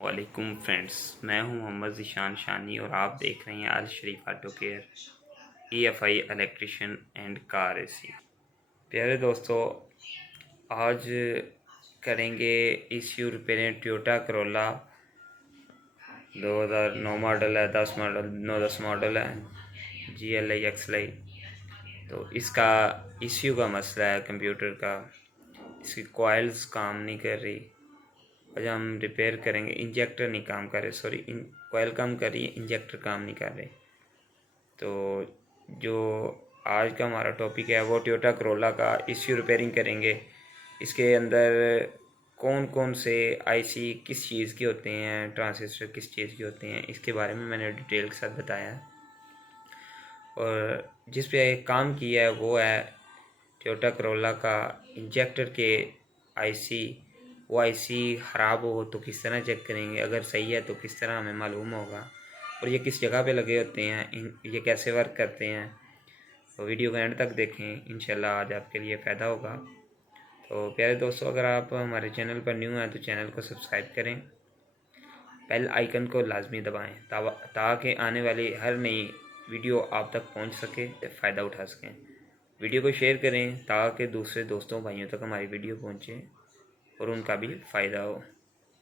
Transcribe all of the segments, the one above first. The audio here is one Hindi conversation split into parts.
वालेकुम फ्रेंड्स, मैं हूं मोहम्मद ज़ीशान शानी और आप देख रहे हैं Al Sharif auto care EFI electrician and car AC। प्यारे दोस्तों, आज करेंगे issue repairing Toyota Corolla 2009 model है, 10 मॉडल है, GLI XLI। तो इसका इश्यू का मसला है कंप्यूटर का, इसकी कॉइल्स काम नहीं कर रही। आज हम रिपेयर करेंगे। इंजेक्टर नहीं काम कर रहे, सॉरी, कॉइल काम कर रही है, इंजेक्टर काम नहीं कर रहे। तो जो आज का हमारा टॉपिक है वो टोयोटा करोला का इश्यू रिपेयरिंग करेंगे। इसके अंदर कौन कौन से IC किस चीज़ के होते हैं, ट्रांजिस्टर किस चीज़ के होते हैं, इसके बारे में मैंने डिटेल के साथ बताया है। और जिस पे काम किया है वो है टोयोटा करोला का इंजेक्टर के IC। वो IC ख़राब हो तो किस तरह चेक करेंगे, अगर सही है तो किस तरह हमें मालूम होगा, और ये किस जगह पे लगे होते हैं, ये कैसे वर्क करते हैं। तो वीडियो को एंड तक देखें, इंशाल्लाह आज आपके लिए फ़ायदा होगा। तो प्यारे दोस्तों, अगर आप हमारे चैनल पर न्यू हैं तो चैनल को सब्सक्राइब करें, बेल आइकन को लाजमी दबाएं ताकि आने वाली हर नई वीडियो आप तक पहुंच सके, फ़ायदा उठा सकें। वीडियो को शेयर करें ताकि दूसरे दोस्तों भाइयों तक हमारी वीडियो पहुंचे और उनका भी फ़ायदा हो।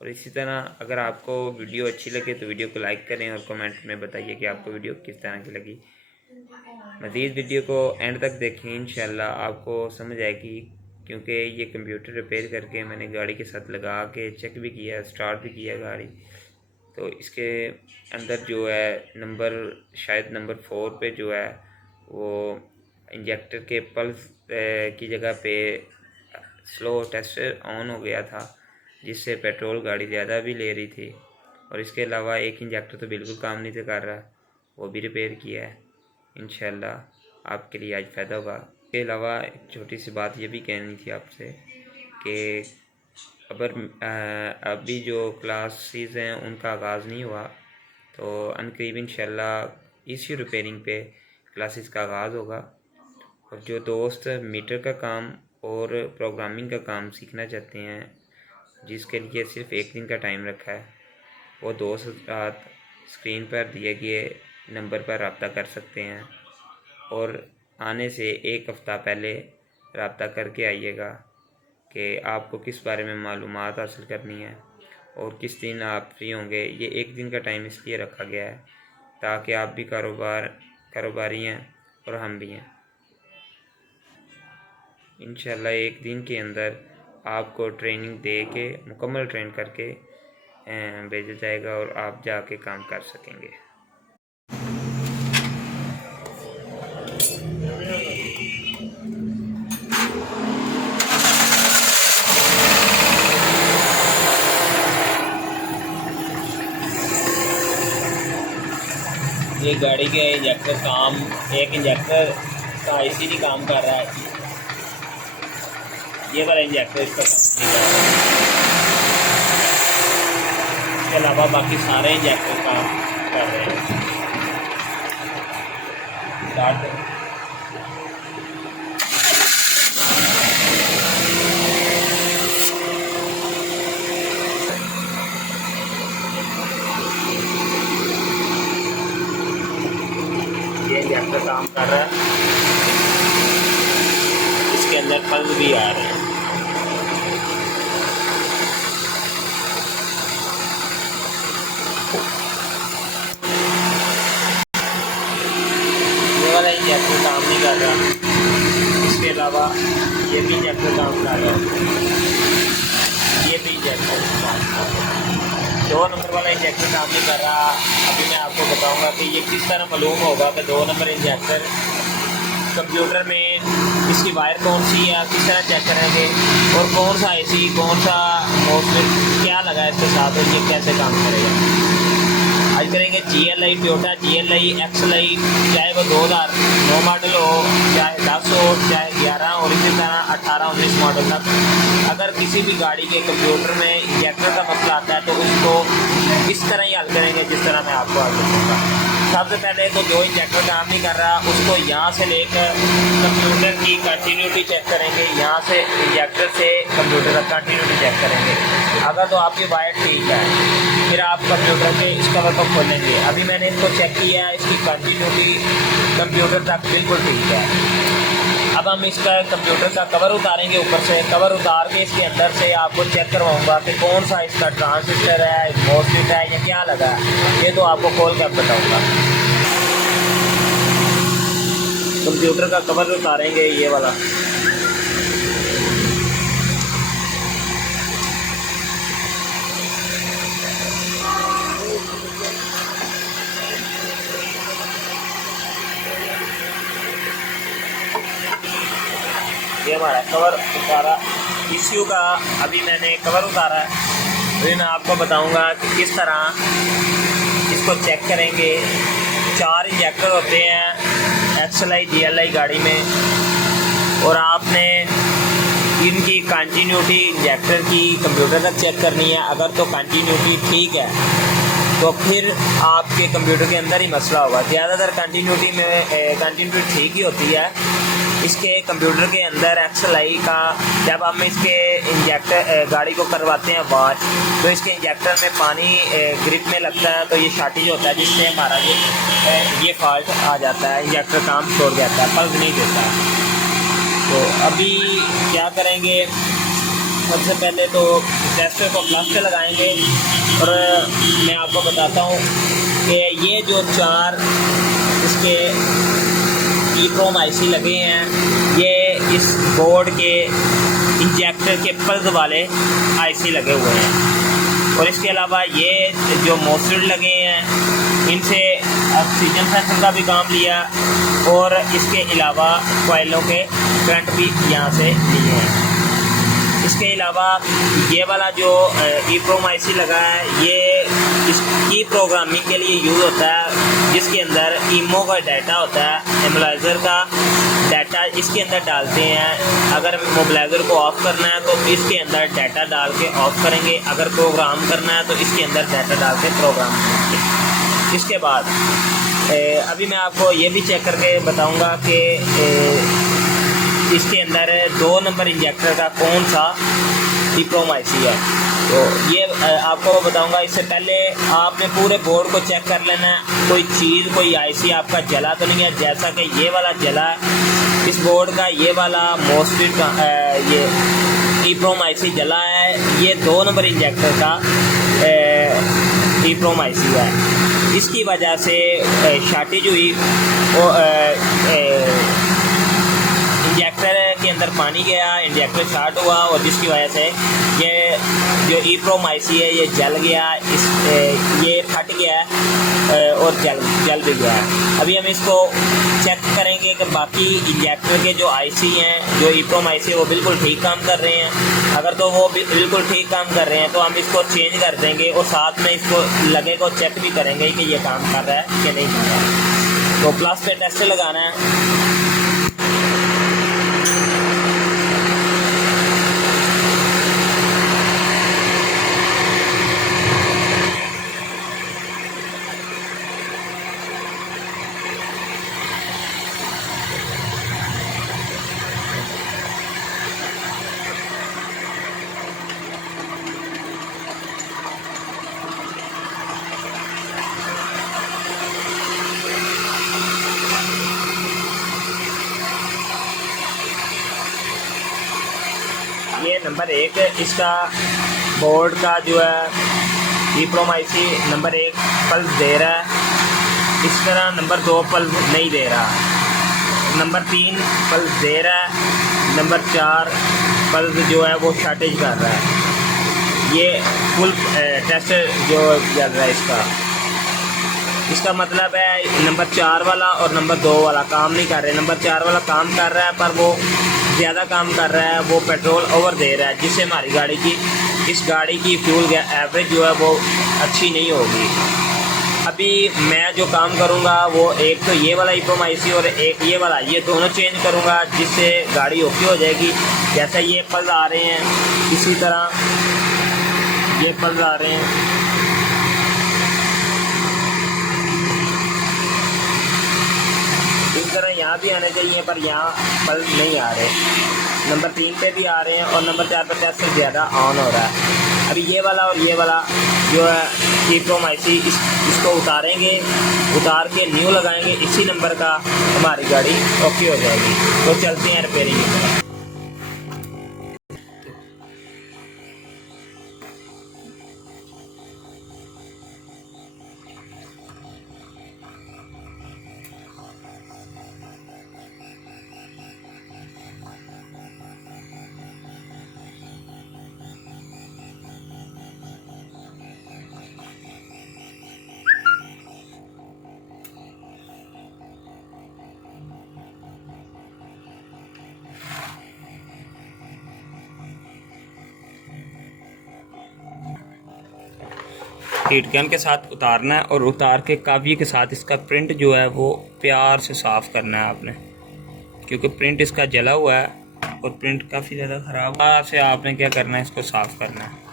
और इसी तरह अगर आपको वीडियो अच्छी लगे तो वीडियो को लाइक करें और कमेंट में बताइए कि आपको वीडियो किस तरह की लगी। मज़ीद वीडियो को एंड तक देखें, इंशाल्लाह आपको समझ आएगी, क्योंकि ये कंप्यूटर रिपेयर करके मैंने गाड़ी के साथ लगा के चेक भी किया, स्टार्ट भी किया गाड़ी। तो इसके अंदर जो है नंबर, शायद नंबर 4 पे जो है वो इंजेक्टर के पल्स की जगह पे स्लो टेस्टर ऑन हो गया था, जिससे पेट्रोल गाड़ी ज़्यादा भी ले रही थी। और इसके अलावा एक इंजेक्टर तो बिल्कुल काम नहीं कर रहा, वो भी रिपेयर किया है। इंशाल्लाह आपके लिए आज फ़ायदा होगा। इसके अलावा एक छोटी सी बात ये भी कहनी थी आपसे कि अभी जो क्लासेस हैं उनका आगाज़ नहीं हुआ, तो अनकरीब इंशाल्लाह इश्यू रिपेयरिंग पे क्लासेस का आगाज़ होगा। और जो दोस्त मीटर का काम और प्रोग्रामिंग का काम सीखना चाहते हैं, जिसके लिए सिर्फ एक दिन का टाइम रखा है, वो दोस्त रात स्क्रीन पर दिए गए नंबर पर रब्ता कर सकते हैं और आने से एक हफ़्ता पहले रब्ता करके आइएगा कि आपको किस बारे में मालूमात हासिल करनी है और किस दिन आप फ्री होंगे। ये एक दिन का टाइम इसलिए रखा गया है ताकि आप भी कारोबारी हैं और हम भी हैं। इंशाल्लाह एक दिन के अंदर आपको ट्रेनिंग दे के, मुकम्मल ट्रेन करके भेजा जाएगा और आप जाके काम कर सकेंगे। ये गाड़ी के इंजेक्टर काम, एक इंजेक्टर का IC नहीं काम कर रहा है, ये वाला इंजेक्टर इसका काम नहीं कर रहा है। इसके अलावा बाकी सारे इंजेक्टर काम कर रहे हैं। स्टार्ट करें। ये इंजेक्टर काम कर रहा है, इसके अंदर पल्स भी आ रहे हैं। ये वाला इंजेक्टर काम नहीं कर रहा, इसके अलावा ये भी इंजेक्टर काम कर रहा है, ये भी इंजेक्टर काम कर रहा है। 2 नंबर वाला इंजेक्टर काम नहीं कर रहा। अभी मैं आपको बताऊंगा कि ये किस तरह मालूम होगा कि 2 नंबर इंजेक्टर कंप्यूटर में इसकी वायर कौन सी है, किस तरह चेक करेंगे, और कौन सा IC, कौन सा मोस्टली क्या लगा है इसके साथ, और ये कैसे काम करेगा। आज करेंगे GLI, टोयोटा GLI XLI, चाहे वो 2009 मॉडल हो, चाहे 10 हो, चाहे 11, और इसी तरह 18-19 मॉडल तक। अगर किसी भी गाड़ी के कंप्यूटर में इंजेक्टर का मसला आता है तो उसको इस तरह ही हल करेंगे जिस तरह मैं आपको हल करूँगा। सबसे पहले तो जो इंजेक्टर काम नहीं कर रहा उसको यहाँ से लेकर कंप्यूटर की कंटिन्यूटी चेक करेंगे, यहाँ से इंजेक्टर से कंप्यूटर का कंटिन्यूटी चेक करेंगे। अगर तो आपकी वायर ठीक है फिर आप कंप्यूटर के इस कवर को खोलेंगे। अभी मैंने इसको चेक किया, इसकी कंटिन्यूटी कंप्यूटर तक बिल्कुल ठीक है। अब हम इसका कंप्यूटर का कवर उतारेंगे, ऊपर से कवर उतार के इसके अंदर से आपको चेक करवाऊंगा कि कौन सा इसका ट्रांजिस्टर है, मोस्फेट है या क्या लगा है, ये तो आपको खोल कर बताऊंगा। कंप्यूटर का कवर उतारेंगे, ये वाला। ये हमारा कवर उतारा, ECU का अभी मैंने कवर उतारा है। अभी मैं आपको बताऊंगा कि किस तरह इसको चेक करेंगे। 4 इंजेक्टर होते हैं XLI GLI गाड़ी में, और आपने इनकी कंटिन्यूटी इंजेक्टर की कंप्यूटर तक चेक करनी है। अगर तो कंटिन्यूटी ठीक है तो फिर आपके कंप्यूटर के अंदर ही मसला होगा। ज़्यादातर कंटिन्यूटी में कंटिन्यूटी ठीक ही होती है। इसके कंप्यूटर के अंदर XLI का जब हम इसके इंजेक्टर गाड़ी को करवाते हैं वॉश, तो इसके इंजेक्टर में पानी ग्रिप में लगता है, तो ये शॉर्टेज होता है, जिससे हमारा ये फॉल्ट आ जाता है, इंजेक्टर काम छोड़ जाता है, पल्स नहीं देता। तो अभी क्या करेंगे, सबसे पहले तो टेस्टर को प्लस पे लगाएंगे, और मैं आपको बताता हूँ कि ये जो 4 इसके EEPROM IC लगे हैं, ये इस बोर्ड के इंजेक्टर के पल्स वाले IC लगे हुए हैं। और इसके अलावा ये जो मोस्फेट लगे हैं, इनसे ऑक्सीजन सेंसर का भी काम लिया, और इसके अलावा कॉइलों के करंट भी यहाँ से लिए हैं। इसके अलावा ये वाला जो EEPROM IC लगा है, ये इसकी प्रोग्रामिंग के लिए यूज़ होता है, जिसके अंदर ईमो का डाटा होता है, एनालाइज़र का डाटा इसके अंदर डालते हैं। अगर मोबिलाइज़र को ऑफ़ करना है तो इसके अंदर डाटा डाल के ऑफ़ करेंगे, अगर प्रोग्राम करना है तो इसके अंदर डाटा डाल के प्रोग्राम करेंगे। इसके बाद अभी मैं आपको ये भी चेक करके बताऊँगा कि इसके अंदर 2 नंबर इंजेक्टर का कौन सा EEPROM IC है। तो ये आपको बताऊंगा। इससे पहले आपने पूरे बोर्ड को चेक कर लेना है, कोई चीज़ कोई IC आपका जला तो नहीं है। जैसा कि ये वाला जला है इस बोर्ड का, ये वाला मोस्फेट का ये EEPROM IC जला है, ये 2 नंबर इंजेक्टर का EEPROM IC है। इसकी वजह से शॉर्टेज हुई, इंजेक्टर के अंदर पानी गया, इंजेक्टर शॉर्ट हुआ, और जिसकी वजह से ये जो EEPROM IC है ये जल गया, ये फट गया और जल भी गया। अभी हम इसको चेक करेंगे कि बाकी इंजेक्टर के जो IC हैं, जो EEPROM IC है, वो बिल्कुल ठीक काम कर रहे हैं। अगर तो वो बिल्कुल ठीक काम कर रहे हैं तो हम इसको चेंज कर देंगे, और साथ में इसको लगे को चेक भी करेंगे कि ये काम कर रहा है कि नहीं कर रहा है। तो प्लस पे टेस्ट लगाना है। ये नंबर 1 इसका बोर्ड का जो है EEPROM IC नंबर 1 पल्स दे रहा है, इस तरह नंबर 2 पल्स नहीं दे रहा, नंबर 3 पल्स दे रहा है, नंबर 4 पल्स जो है वो शॉर्टेज कर रहा है। ये फुल टेस्ट जो चल रहा है इसका मतलब है नंबर 4 वाला और नंबर 2 वाला काम नहीं कर रहे। नंबर 4 वाला काम कर रहा है पर वो ज़्यादा काम कर रहा है, वो पेट्रोल ओवर दे रहा है, जिससे हमारी गाड़ी की इस गाड़ी की फ्यूल एवरेज जो है वो अच्छी नहीं होगी। अभी मैं जो काम करूँगा वो एक तो ये वाला EEPROM IC और एक ये वाला, ये दोनों चेंज करूँगा, जिससे गाड़ी ओके हो जाएगी। जैसे ये पल्स आ रहे हैं इसी तरह ये पल्स आ रहे हैं, इस तरह यहाँ भी आने चाहिए पर यहाँ पल्स नहीं आ रहे। नंबर 3 पे भी आ रहे हैं और नंबर 4 पर टेस्ट से ज़्यादा ऑन हो रहा है। अभी ये वाला और ये वाला जो है कीप्रोम IC इसको उतारेंगे, उतार के न्यू लगाएंगे, इसी नंबर का हमारी गाड़ी ओके हो जाएगी। तो चलते हैं रिपेयरिंग की तरफ। हीट गन के साथ उतारना है और उतार के काविये के साथ इसका प्रिंट जो है वो प्यार से साफ़ करना है आपने, क्योंकि प्रिंट इसका जला हुआ है और प्रिंट काफ़ी ज़्यादा ख़राब है। से आपने क्या करना है, इसको साफ़ करना है।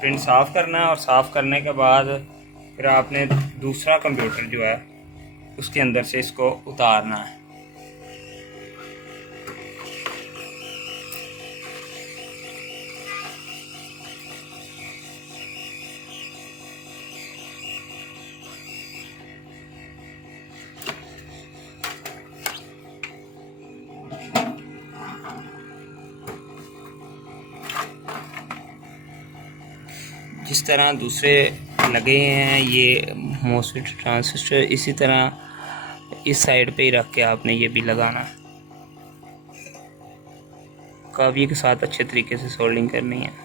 प्रिंट साफ़ करना है और साफ़ करने के बाद फिर आपने दूसरा कंप्यूटर जो है उसके अंदर से इसको उतारना है। जिस तरह दूसरे लगे हैं ये मोस्फेट ट्रांजिस्टर, इसी तरह इस साइड पे ही रख के आपने ये भी लगाना है। काविये के साथ अच्छे तरीके से सोल्डिंग करनी है।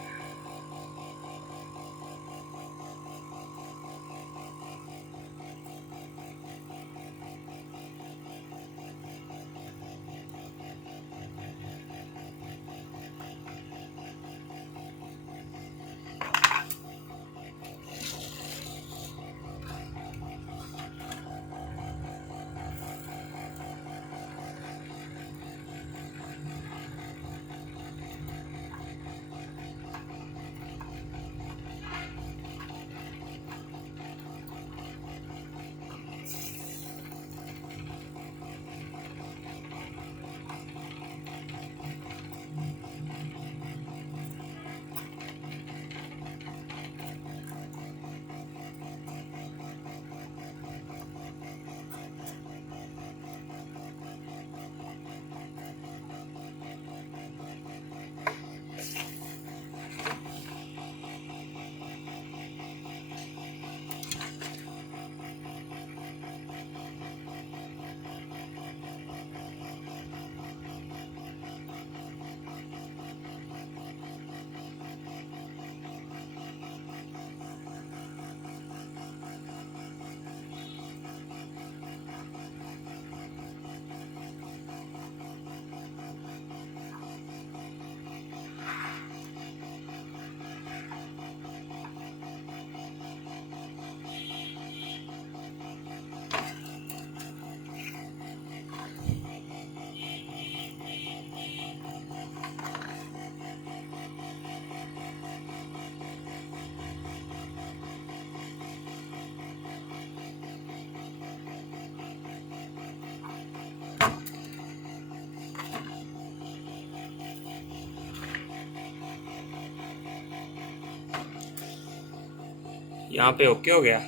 यहाँ पे ओके हो गया।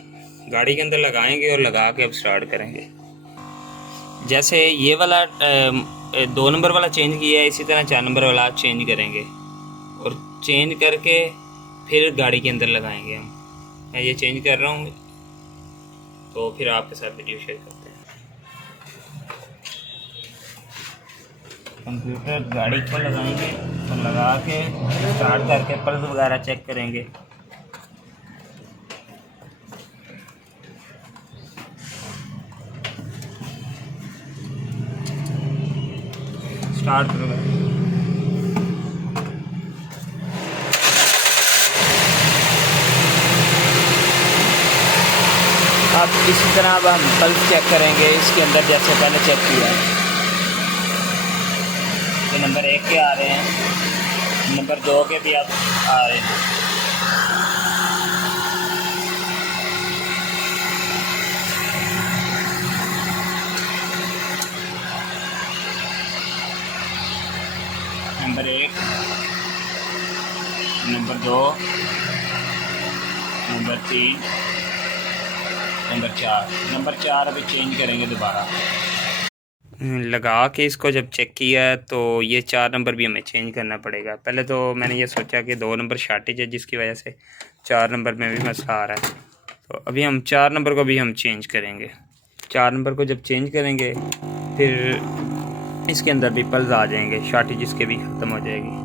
गाड़ी के अंदर लगाएंगे और लगा के अब स्टार्ट करेंगे। जैसे ये वाला 2 नंबर वाला चेंज किया है, इसी तरह 4 नंबर वाला चेंज करेंगे और चेंज करके फिर गाड़ी के अंदर लगाएंगे हम। मैं ये चेंज कर रहा हूँ तो फिर आपके साथ वीडियो शेयर करते हैं। कंप्यूटर गाड़ी को लगाएंगे और लगा के स्टार्ट करके पल्स वगैरह चेक करेंगे। स्टार्ट करो। अब इसी तरह अब हम पल्स चेक करेंगे इसके अंदर, जैसे पहले चेक किया है। तो नंबर 1 के आ रहे हैं, नंबर 2 के भी अब आ रहे हैं। Number 1, number 2, number 3, number 4। Number 4 अभी चेंज करेंगे दोबारा। लगा के इसको जब चेक किया तो ये 4 नंबर भी हमें चेंज करना पड़ेगा। पहले तो मैंने ये सोचा कि 2 नंबर शॉर्टेज है जिसकी वजह से 4 नंबर में भी मसला आ रहा है। तो अभी हम 4 नंबर को भी हम चेंज करेंगे। 4 नंबर को जब चेंज करेंगे फिर इसके अंदर भी पल्स आ जाएंगे, शॉर्टेज इसके भी ख़त्म हो जाएगी।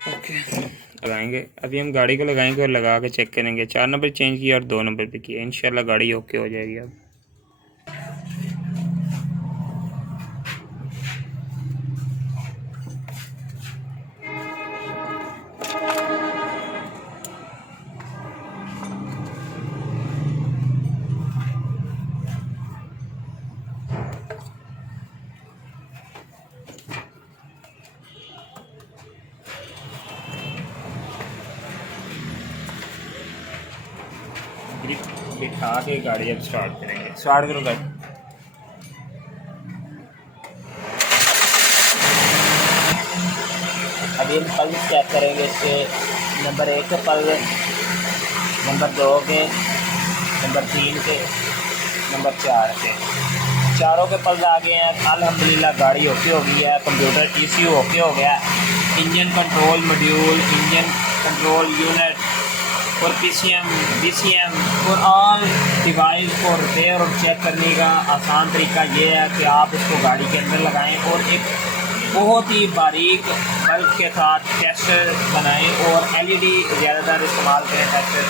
ओके, लगाएंगे। अभी हम गाड़ी को लगाएंगे और लगा के चेक करेंगे। 4 नंबर चेंज किया और 2 नंबर पे किया, इंशाल्लाह गाड़ी ओके हो जाएगी। अब ग्रिप बिठा के गाड़ी अब स्टार्ट करेंगे। स्टार्ट करो गाड़ी। इन पल्स चेक करेंगे इसके, नंबर 1 के पल्स, नंबर 2 के, नंबर 3 के, नंबर 4 के, चारों के पल्स आ गए हैं। अल्हम्दुलिल्लाह गाड़ी ओके हो गई है, कंप्यूटर ECU ओके हो गया, engine control module, engine control unit और PCM BCM और ऑल डिवाइस को रिपेयर और चेक करने का आसान तरीका ये है कि आप उसको गाड़ी के अंदर लगाएं और एक बहुत ही बारीक बल्ब के साथ टेस्टर बनाएं और LED ज़्यादातर इस्तेमाल करें टेस्टर।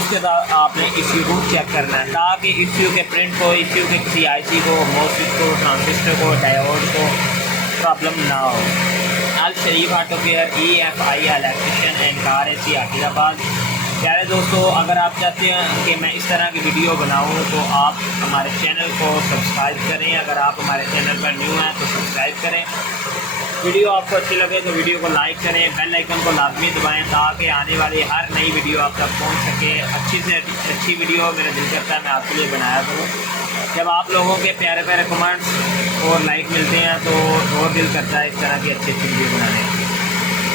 उसके बाद आपने ECU को चेक करना है ताकि ECU के प्रिंट को, ECU के किसी IC को, मोस्फेट को, ट्रांजिस्टर को, डायोड को प्रॉब्लम ना हो। Al Sharif auto care EFI electrician and car AC Akhirabad. प्यारे दोस्तों, अगर आप चाहते हैं कि मैं इस तरह की वीडियो बनाऊं तो आप हमारे चैनल को सब्सक्राइब करें। अगर आप हमारे चैनल पर न्यू हैं तो सब्सक्राइब करें। वीडियो आपको अच्छी लगे तो वीडियो को लाइक करें, बेल आइकन को लाजमी दबाएं ताकि आने वाली हर नई वीडियो आप तक पहुंच सके। अच्छी से अच्छी वीडियो मेरा दिल करता है मैं आपके लिए बनाया करूँ। जब आप लोगों के प्यारे प्यारे कमेंट्स और लाइक मिलते हैं तो और दिल करता है इस तरह की अच्छी अच्छी वीडियो बनाने।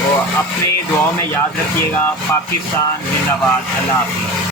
तो अपनी दुआओं में याद रखिएगा। पाकिस्तान जिंदाबाद। अल्लाह हाफ़िज़।